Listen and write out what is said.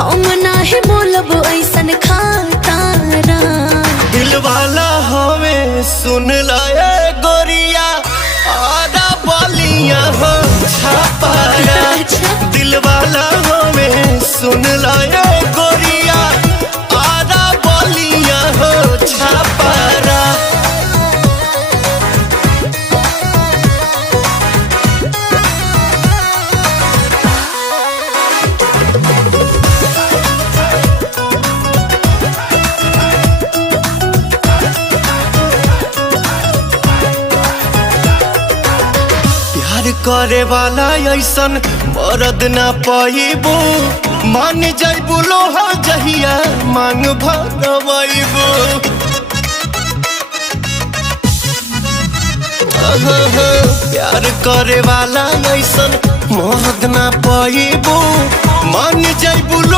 हम नाही बोलब ऐसन खातारा। दिल वाला हमें सुन लाए गोरिया आधा बोलिया हो छापारा। दिल वाला हमें सुन लाए गोरिया आधा बोलिया हो छापारा। प्यार करे वाला ऐसन मरद ना पाइबो। मान जाइबो लोहा जहिया मांग भरवाइबो। प्यार करे वाला ऐसन मरद ना पाइबो। मान जाइबो